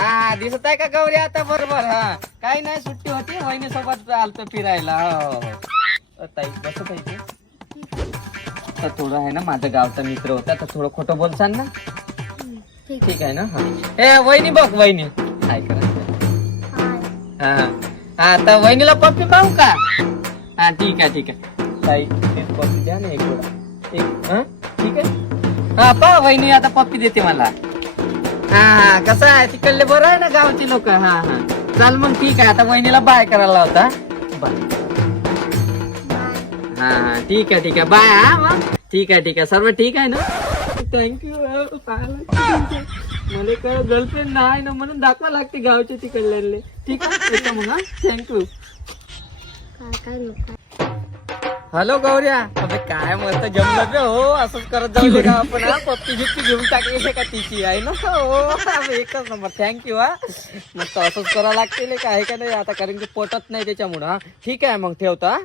हा दिसत आहे का गौरी आता बरोबर? हा काही नाही, सुट्टी होती, वहिनी सोबत आलतो फिरायला. हो ताई बसत आहे तर थोडं आहे ना, माझ्या गावचा मित्र होता तर थोडं खोटं बोलसान ना. ठीक आहे ना. हा ए वहिनी बघ, वहिनी काय करा. हा हा तर वहिनीला पप्पी पाहू का? हा ठीक आहे ठीक आहे ताई, तेच पप्पी द्या ना एक गोळा. एक हा ठीक आहे. हा पहा वहिनी आता पप्पी देते मला. हा हा कसं आहे तिकडले बरं आहे ना गावची लोक. हा हा चाल मग ठीक आहे, आता वहिनीला बाय करायला होता. बाय. हा हा ठीक आहे बाय. हा मग ठीक आहे सर्व ठीक आहे ना. थँक्यू. मला काय गर्लफ्रेंड नाही ना म्हणून दाखवा लागते गावचे तिकडले. ठीक आहे मग. हा थँक्यू. हॅलो गौऱ्या, अबे काय मस्त जमलं बे. हो असंच करत जाऊ दे का आपण. हा पप्पी गिफ्टी घेऊन टाकली का तिची आहे ना. हो एकच नंबर. थँक्यू. हा मस्त असंच करावं लागते का आहे का नाही आता, कारण की पटत नाही त्याच्यामुळं. हा ठीक आहे मग ठेवतो. हा